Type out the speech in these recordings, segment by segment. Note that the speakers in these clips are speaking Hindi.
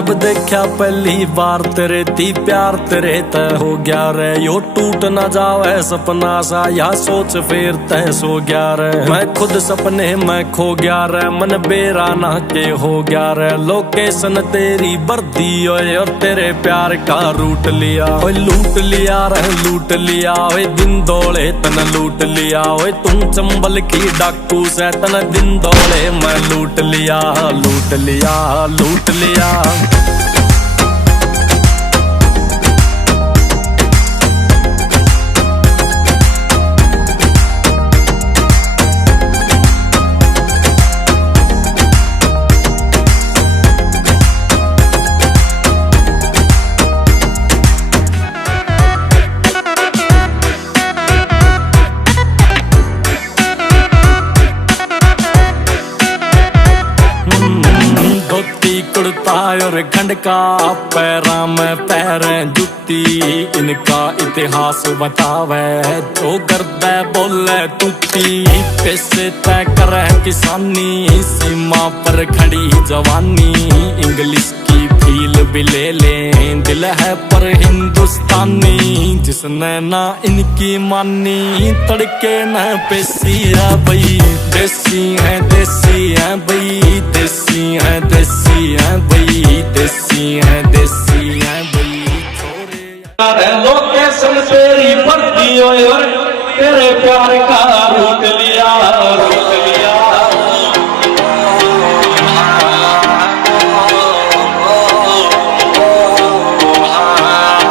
जब देखा पहली बार तेरे ती प्यार तेरे तय हो गया रे, यो टूट ना जावे सपना सा या सोच फिर तय सो गया रे। मैं खुद सपने में खो गया रे, मन बेरा ना के हो गया रे। लोकेशन तेरी बर्दी ओए और तेरे प्यार का रूट लिया, ओए लूट लिया रे लूट लिया, ओए दिन दौड़े तन लूट लिया। ओए तुम चंबल की डाकू से तन दिन दौड़े मैं लूट लिया लूट लिया लूट लिया। कुर्ता और खंड का पैरा में पैर जुती, इनका इतिहास बतावे तो गर्दे बोले तुती। पैसे तय कर किसानी सीमा पर खड़ी जवानी, इंग्लिश की फील भी ले लें दिल है पर हिंदुस्तानी। जिसने ना इनकी मानी तड़के न पेशी है भाई, देसी है भाई देसी है देसी है भाई देसी है देसी है भाई। लोकेशन तेरी भर्ती और तेरे प्यार का रूट लिया रूट लिया।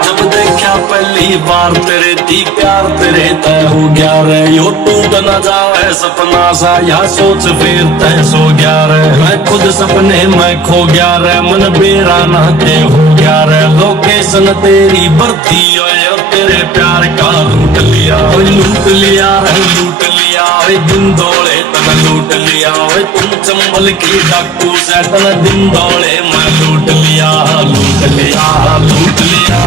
जब देखा पहली बार तेरे दी प्यार तेरे तय हो गया रे, यो टूट न जावे सपना सा या सोच फिर तय सो गया रे। मैं खुद सपने में खो गया रे, मन बेरा ना के हो गया रे। लोकेशन तेरी बरती और तेरे प्यार का लूट लिया, लूट लिया रे लूट लिया। दिन दौड़े तन लूट लिया, तुम चंबल की डाकू से तन दिन दौड़े मैं लूट लिया लूट लिया लूट लिया।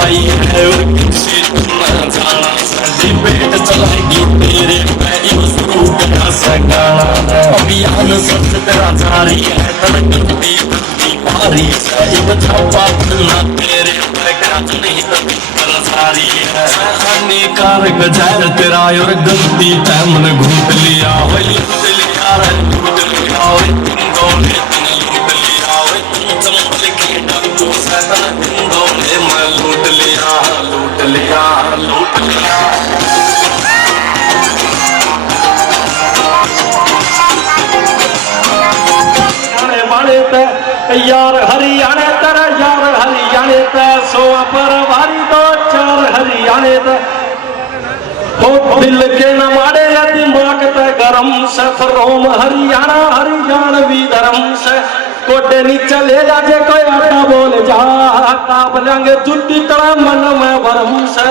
आई है और किसी तुमने जाना, सजी पेट चलाएगी तेरे पैरों शुरू का सगाना। अभियान सच तेरा जारी है तड़कती तड़कती भारी है, छापा खुलना तेरे पैगाज नहीं तभी पर सारी है। हानिकारक जहर तेरा और गलती तय मन घूट लिया, लूट लिया रे लूट लिया। तुम दौड़े तन लूट लिया, तुम चंबल की डाकू से तन दिन दौड़े मैं लूट लिया लूट लिया लूट लिया। यार हरियाणे तेरा यार हरियाणे ते सोआ पर भारी दो चार हरियाणे ते हो दिल के न मारे दिमाग ते गरम से फरोम हरियाणा हरियाणवी धर्म से। कोटे नीचे ले जाजे कोई आटा बोल जा, काब लेंगे चुट्टी तरह मन में भरम से।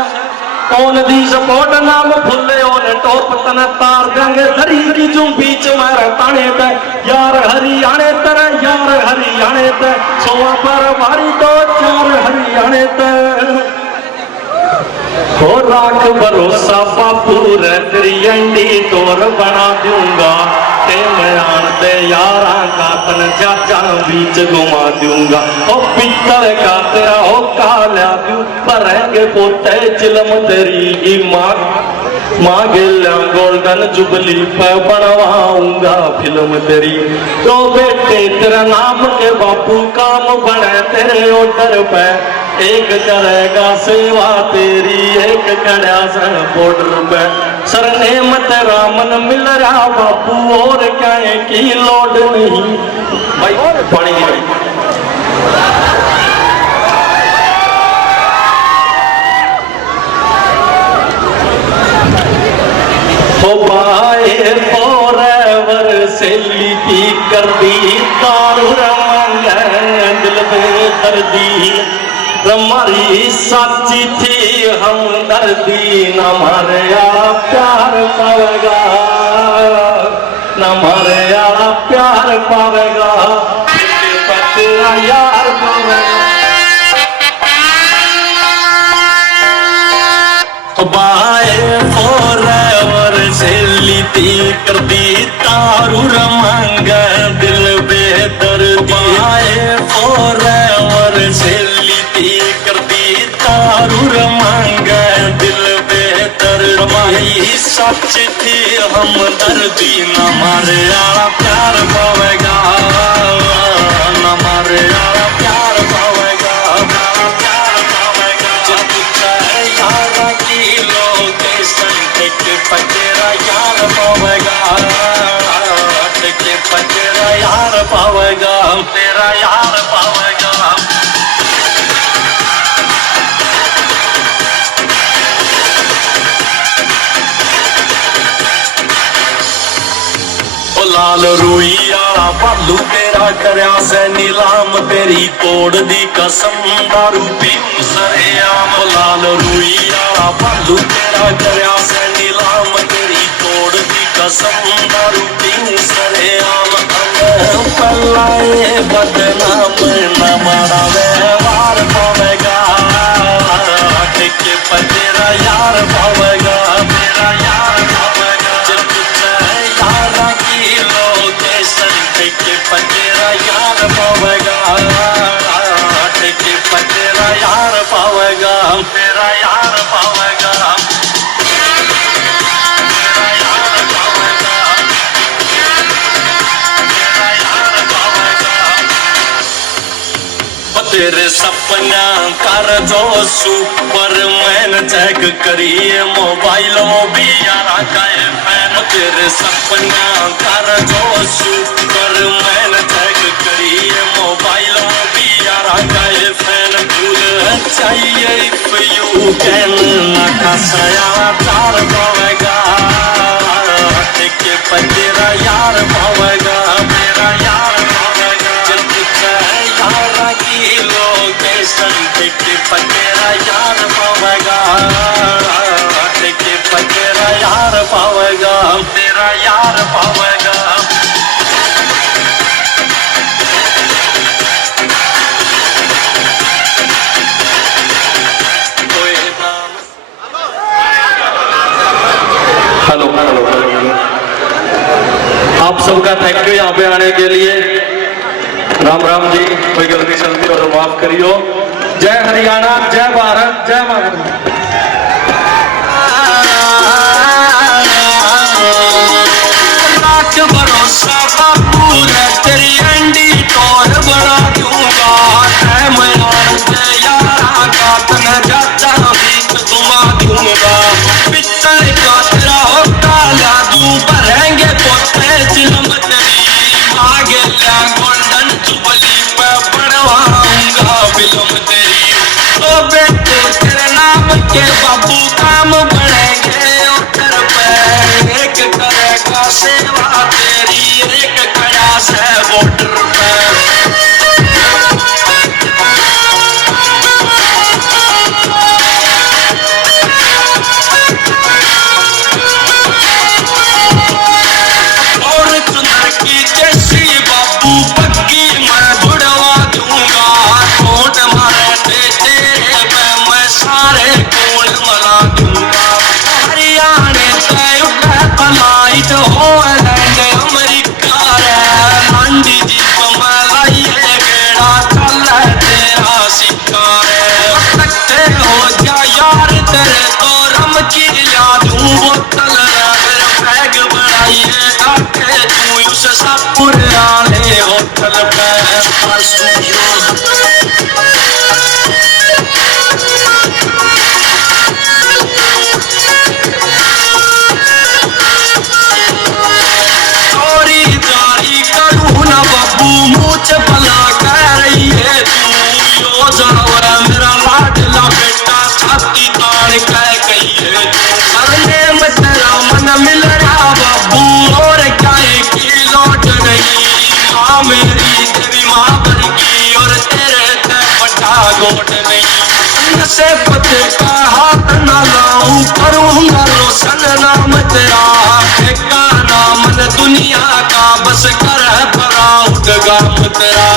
कौन दी सपोर्ट नाम फुले ओन टॉप तना तार देंगे धरी जू बीच में ताने पे। यार हरियाणे तेरे यार हरियाणे ते सोआ पर भारी दो चार हरियाणे ते। हो राख भरोसा बापू रे तेरी अंडी तोर बना दूंगा, ते मैं आन दे यारा का तन चाचा बीच घुमा दूंगा। ओ पित्तल का तेरा हो काला दूं भरेंगे पोते चिलम तेरी माँ गिला गोल्डन जुबली पे बनवाऊंगा फिल्म तेरी। तो बेटे तेरा नाम के बापू काम बने तेरे ऑर्डर पे, एक करेगा सेवा तेरी एक खड़ा सन बॉर्डर पे। सरनेम तेरा मन मिल रहा बापू और क्या की लोड नहीं भाई बड़ी हो बाए फॉरएवर से लिपि कर दी दारू रंग दिल में कर दी। हमारी सच्ची थी हमदर्दी न हमारे यारा प्यार पावेगा, न हमारे यारा प्यार पावेगा, तेरा यार पावेगा। बाए और सेली ती कर दी तारू रमंग दिल बेदर बाए और सेली ती कर दी तारू रमंग दिल बेदर माही सच थी हम दर्दी न मारे यारा प्यार पावेगा, न मारे यारा प्यार पावेगा, प्यार पावेगा। जब चाहे यारा की लोकेशन टिके पचेरा यार पावेगा, टिके पचेरा यार पावेगा, तेरा यार पावेगा। लाल रूई आला बालू तेरा करया से नीलाम तेरी तोड़ दी कसम दारू पीऊं सरेआम। लाल रूई आला बालू तेरा करया से नीलाम तेरी तोड़ दी कसम दारू पीऊं सरेआम। पल्लाए बदनाम न मारा व्यवहार पावेगा, टिके पर तेरा यार पावेगा, तेरा यार पावेगा। जब यारा की लोकेशन टिके पर तेरा यार पावेगा, टिके पर तेरा यार पावेगा, तेरा यार पावेगा, तेरा यार पावेगा, तेरा यार पावेगा। तेरे सपना कर जो सुपरमैन चेक करिए मोबाइलों भी यारा का फैन। तेरे सपना कर जो सुपरमैन चेक करिए मोबाइलों भी यारा का फैन। भूल चाहिए इफ यू कैन ना खसाया चार पावेगा, टिके पर तेरा यार पावेगा, तेरा यार पावेगा। जब चाहे यारा की लोकेशन टिके पर तेरा यार पावेगा, टिके पर तेरा यार पावेगा, तेरा यार पावेगा। हेलो हेलो हेलो, आप सबका थैंक यू यहाँ पे आने के लिए। राम राम जी, कोई गलती सलती हो तो माफ करियो। जय हरियाणा, जय भारत, जय माता। भरोसा बापू तेरी अंडी तोड़ बना दूंगा, यारा का तन जाता भी घुमा दूंगा। पित्तल का तेरा होता लादू भरेंगे पोते चिलम तेरी आगे ला गोल्डन जुबली पे बढ़वाऊंगा फिल्म तेरी। ओ बेटे तेरे नाम के से पते का हाथ न लाऊं, करूंगा रोशन नाम तेरा, ठेका नाम न दुनिया का, बस कर प्राउड गाम तेरा।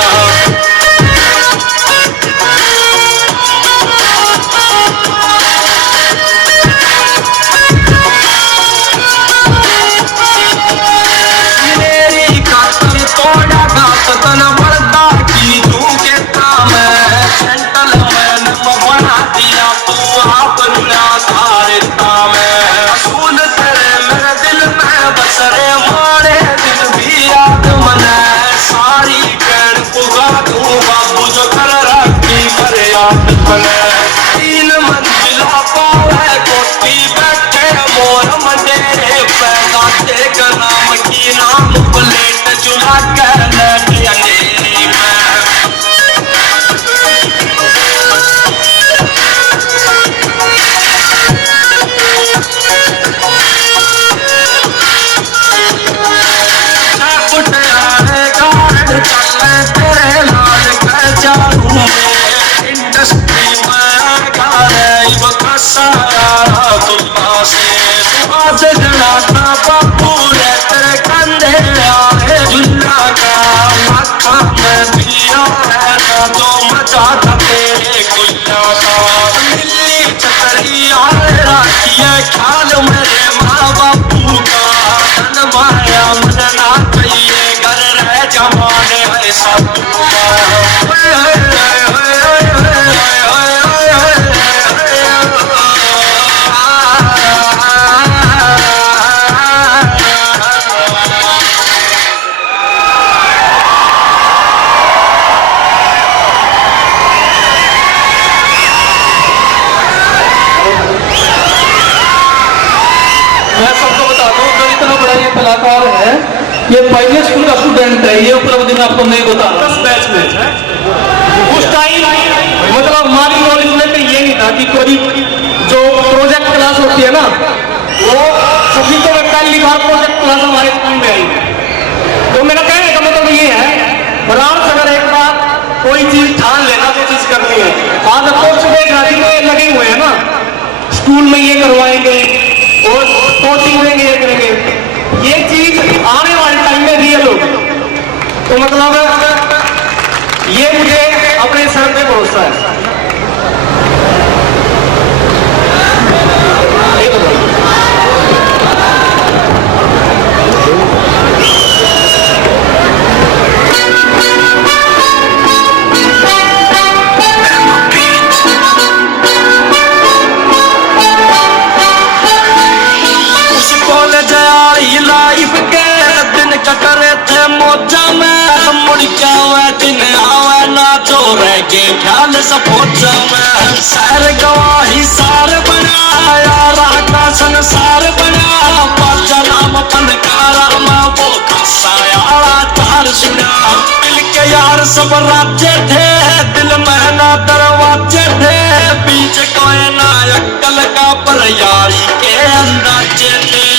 तीन मंजिला पावे कोठी बैठे मोर मंडेरे पे, गाते का नाम की नाम प्लेट चुला के लेट अंधेरी में। तेरे लाल के चारू में इंडस्ट्री में गारे बकसा तुल्ला से आज जनाता बापू रे तेरे कंधे आए झुल्ला का, आँखा में पिया है ना तो मचा था तेरे गुल्ला का। मिली चतरी आए राखिए ख्याल मेरे माँ बापू का, धन माया मन ना चाहिए घर रह जमाने ऐसा कलाकार है, ये पहले स्कूल का स्टूडेंट है, ये उपलब्धि में आपको नहीं बता रहा। 10 बैच में है। उस टाइम मतलब हमारी नॉलेज में तो ये नहीं था कि कोई जो प्रोजेक्ट क्लास होती है ना, वो सभी को पहली बार प्रोजेक्ट क्लास हमारे स्कूल में आई। तो मेरा कहने का मतलब ये है, बराबर अगर एक बार कोई चीज ठान लेना तो चीज करनी है। आज कोच देख राजी में लगे हुए हैं ना, स्कूल में ये करवाएंगे और कोचिंग देंगे, ये करेंगे, ये चीज आने वाले टाइम में रियल होगी। तो मतलब ये मुझे अपने सर पे भरोसा है। लाइफ के दिन कट रहे थे मौजा में, मुड़ के आवे दिन आवे ना जो रह के ख्याल सपोजा में। सैर गवाही सार बना यारा का संसार बना, पाचा नाम फनकारा मैं वो खासा यारा तार सुना। मिल के यार सब राज्य थे, दिल में ना दरवाजे थे, बीच कोई ना अक्कल का पर यारी के अंदाजे थे।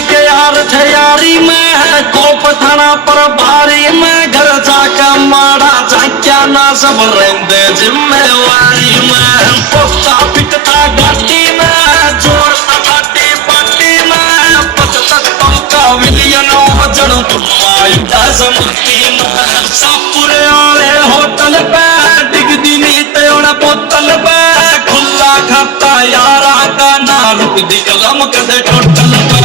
के यार थे यारी में, कोप थाना पर भारी में, घर जाकर मारा जाक्या ना सब रहते जिम्मेवारी में। पोता पिटता घाटी में, जोड़ता घाटी पार्टी में, 75 का मिलियन वजन समाती में। सापुरे वाले होटल पे डिग दिनी तेरा बोतल पे, खुला खाता यारा का ना रुक दी कलम कदे टोटल पे।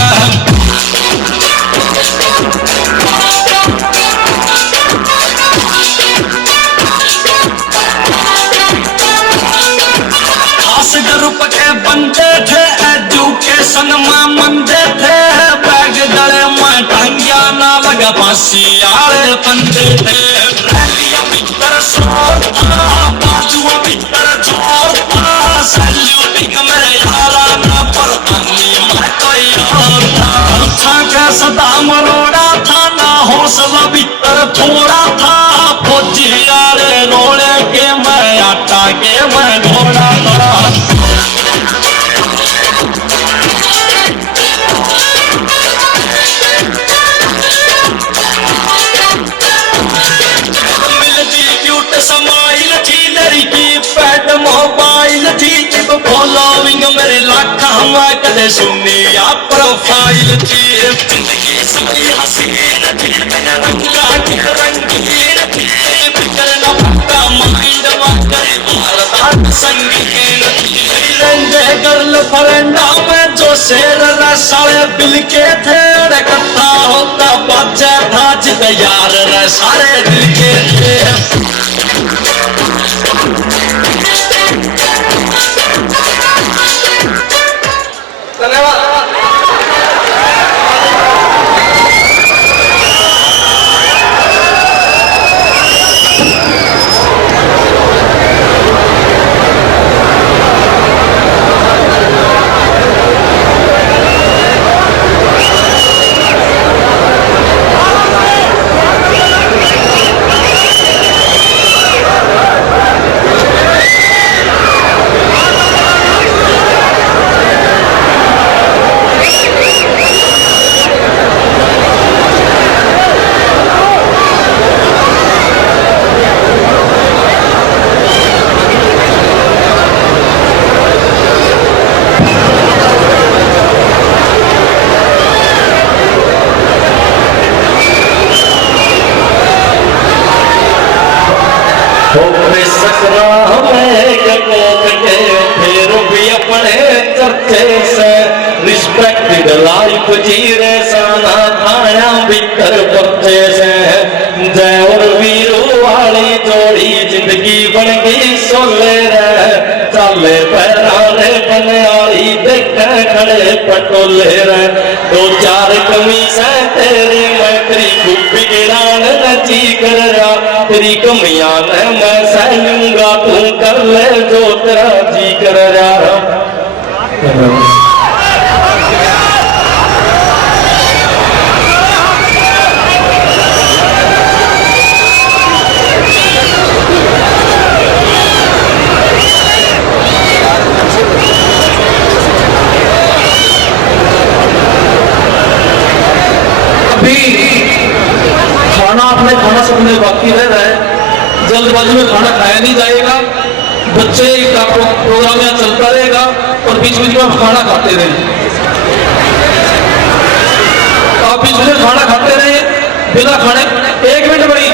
ग्रुप के बंदे थे, एजुकेशन में मंदे थे, बैग डले में टांगिया ना लगा फांसी आले बंदे थे। रैलियां भीतर शोर था, बाजुआ भीतर जोर था, सैल्यूटिंग में यारा ना परवानी मैं कोई और था। अच्छा का सदा मरोड़ा था ना, हौसला भीतर थोड़ा था, फौजी यारे रोड़े के मैं आटा के मैं घोड़ा था। मेरे लाखा मैं कदे सुनी आ प्रोफाइल थी जिंदगी सारी हसीन थी रंगा रंगीन थी फिकर न पक्का माइंड मगर मारदार संगीन रंगे गर्ल फ्रेंडा में जो शेर सारे बिल के थे इकट्ठा होता बाजा था जिद यार सारे दिल के थे रिस्पेक्टेड लाइफ जी रहे साना खाया भीतर बच्चे से जय और वीरू वाली जोड़ी जिंदगी बन गई सोले रे चाले पैरा रे बनयाली देखे खड़े पटोले रे दो चार कमीज है तेरी मैं तेरी खूबी गिरान नची कर रहा तेरी कमियां ने मैं सहूंगा तू कर ले जो तेरा जी कर रहा खाना अपने खाना सबने बाकी रह रहा है जल्दबाजी में खाना खाया नहीं जाएगा बच्चे का प्रोग्राम यहाँ चलता रहेगा और बीच बीच में आप खाना खाते रहे आप बीच में खाना खाते रहे बिना खाने 1 मिनट भाई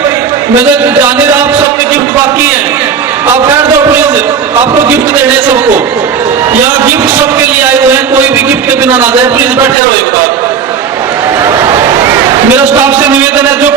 मैं तो जान नहीं रहा आप सबने गिफ्ट बाकी है आप बैठ दो प्लीज आपको गिफ्ट देने सबको यहाँ गिफ्ट सबके लिए आए हुए हैं कोई भी गिफ्ट के बिना ना जाए प्लीज बैठे रहो एक बार मेरा स्टाफ से निवेदन है जो